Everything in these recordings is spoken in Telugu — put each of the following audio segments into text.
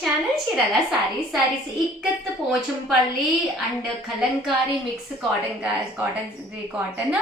Channel Chirala sarees ikat Pochampally and kalamkari mix cotton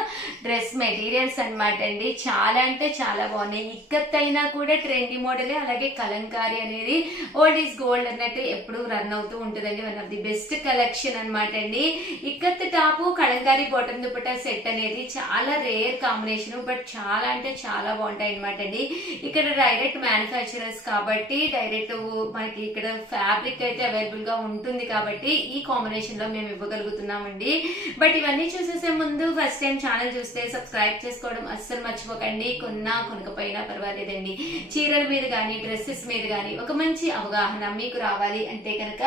dress materials అన్నమాట అండి. చాలా అంటే చాలా బాగున్నాయి. ఇక్కత్ అయినా కూడా ట్రెండీ మోడలే, అలాగే కలంకారీ అనేది ఓల్డ్ ఈజ్ గోల్డ్ అన్నట్టు ఎప్పుడు రన్ అవుతూ ఉంటుందండి. One of the best collection అనమాట అండి. Ikat top Kalamkari bottom dupatta set అనేది చాలా రేర్ కాంబినేషన్, బట్ చాలా అంటే చాలా బాగుంటాయి అనమాట అండి. ఇక్కడ డైరెక్ట్ మ్యానుఫ్యాక్చరర్స్ కాబట్టి డైరెక్ట్ మనకి ఇక్కడ ఫ్యాబ్రిక్ అయితే అవైలబుల్ గా ఉంటుంది కాబట్టి ఈ కాంబినేషన్ లో మేము ఇవ్వగలుగుతున్నామండి. బట్ ఇవన్నీ చూసేసే ముందు ఫస్ట్ టైం ఛానల్ చూస్తే సబ్స్క్రైబ్ చేసుకోవడం అస్సలు మర్చిపోకండి. కొనకపోయినా పర్వాలేదండి. చీరల మీద కానీ డ్రెస్సెస్ మీద కానీ ఒక మంచి అవగాహన మీకు రావాలి అంటే కనుక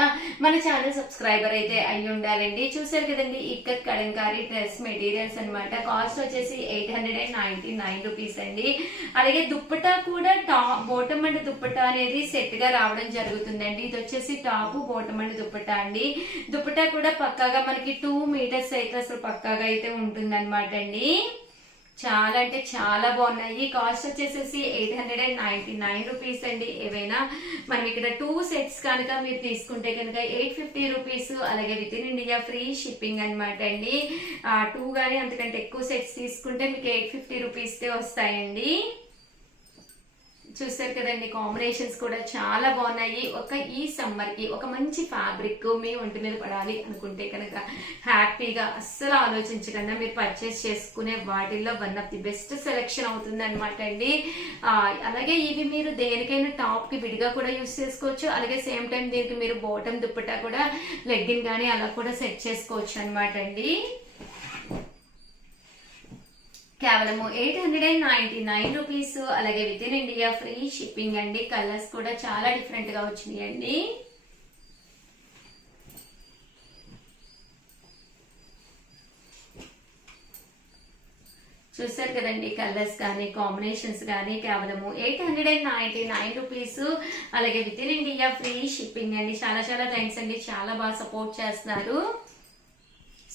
మన ఛానల్ సబ్స్క్రైబర్ అయితే అయి ఉండాలండి. చూసారు కదండి, ఇక్కత్ కలంకారీ డ్రెస్ మెటీరియల్స్ అనమాట. కాస్ట్ వచ్చేసి 899 రూపీస్ అండి. అలాగే దుప్పటా కూడా బాటమ్ అండ్ దుప్పటా అనేది సెట్ గా రావడం జరుగుతుందండి. ఇది వచ్చేసి టాప్ బాటమ్ అండ్ దుప్పటా అండి. దుప్పటా కూడా పక్కాగా మనకి 2 మీటర్స్ అయితే అసలు పక్కాగా అయితే ఉంటుంది అనమాట అండి. చాలా అంటే చాలా బాగున్నాయి. కాస్ట్ వచ్చేసేసి 899 రూపీస్ అండి. ఏవైనా మనం ఇక్కడ 2 సెట్స్ కనుక మీరు తీసుకుంటే కనుక 850 రూపీస్, అలాగే with in India free shipping అనమాట అండి. 2 గానీ అంతకంటే ఎక్కువ సెట్స్ తీసుకుంటే మీకు 850 రూపీస్ వస్తాయండి. చూసారు కదండి, కాంబినేషన్స్ కూడా చాలా బాగున్నాయి. ఈ సమ్మర్ కి ఒక మంచి ఫ్యాబ్రిక్ మీ ఒంటి మీద పడాలి అనుకుంటే కనుక హ్యాపీగా అస్సలు ఆలోచించకుండా మీరు పర్చేస్ చేసుకునే వాటిల్లో one of the best selection అవుతుంది అనమాట అండి. అలాగే ఇవి మీరు దేనికైనా టాప్ కి విడిగా కూడా యూస్ చేసుకోవచ్చు. అలాగే సేమ్ టైం దీనికి మీరు బాటమ్ దుప్పట్టా కూడా లెగ్గిన్ కానీ అలా కూడా సెట్ చేసుకోవచ్చు అనమాట అండి. కేవలం 899 రూపీస్, అలాగే with in India free shipping అండి. కలర్స్ కూడా చాలా డిఫరెంట్ గా వచ్చినాయండి. చూసారు కదండి, కలర్స్ కానీ కాంబినేషన్స్ కానీ కేవలం 899 రూపీస్, అలాగే with in India free shipping అండి. చాలా చాలా థ్యాంక్స్ అండి, చాలా బాగా సపోర్ట్ చేస్తున్నారు.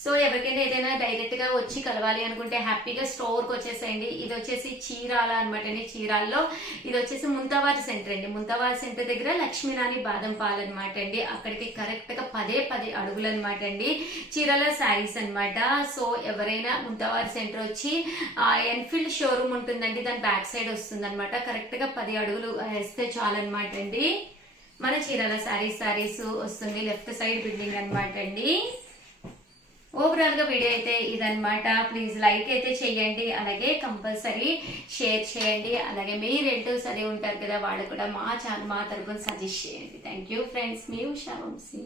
సో ఎవరికైనా ఏదైనా డైరెక్ట్ గా వచ్చి కలవాలి అనుకుంటే హ్యాపీగా స్టోర్ కి వచ్చేసేయండి. ఇది వచ్చేసి చీరాల అనమాట అండి. చీరాల్లో ఇది వచ్చేసి ముంతవారి సెంటర్ అండి. ముంతవారి సెంటర్ దగ్గర లక్ష్మీరాణి బాదం పాలు అనమాట అండి. అక్కడికి కరెక్ట్ గా 10 అడుగులు అనమాట అండి. చీరాల శారీస్ అనమాట. సో ఎవరైనా ముంతవారి సెంటర్ వచ్చి ఎన్ఫీల్డ్ షోరూమ్ ఉంటుందండి, దాని బ్యాక్ సైడ్ వస్తుంది అనమాట. కరెక్ట్ గా 10 అడుగులు వేస్తే చాలన్నమాట అండి. మన చీరాల శారీస్ వస్తుంది, లెఫ్ట్ సైడ్ బిల్డింగ్ అనమాట అండి. ఓవరాల్ గా వీడియో అయితే ఇదనమాట. ప్లీజ్ లైక్ అయితే చేయండి, అలాగే కంపల్సరీ షేర్ చేయండి. అలాగే మీ రిలేటివ్స్ అదే ఉంటారు కదా, వాళ్ళు కూడా మా తరపున సజెస్ట్ చేయండి. థ్యాంక్ యూ ఫ్రెండ్స్, మీ ఉషా వంశీ.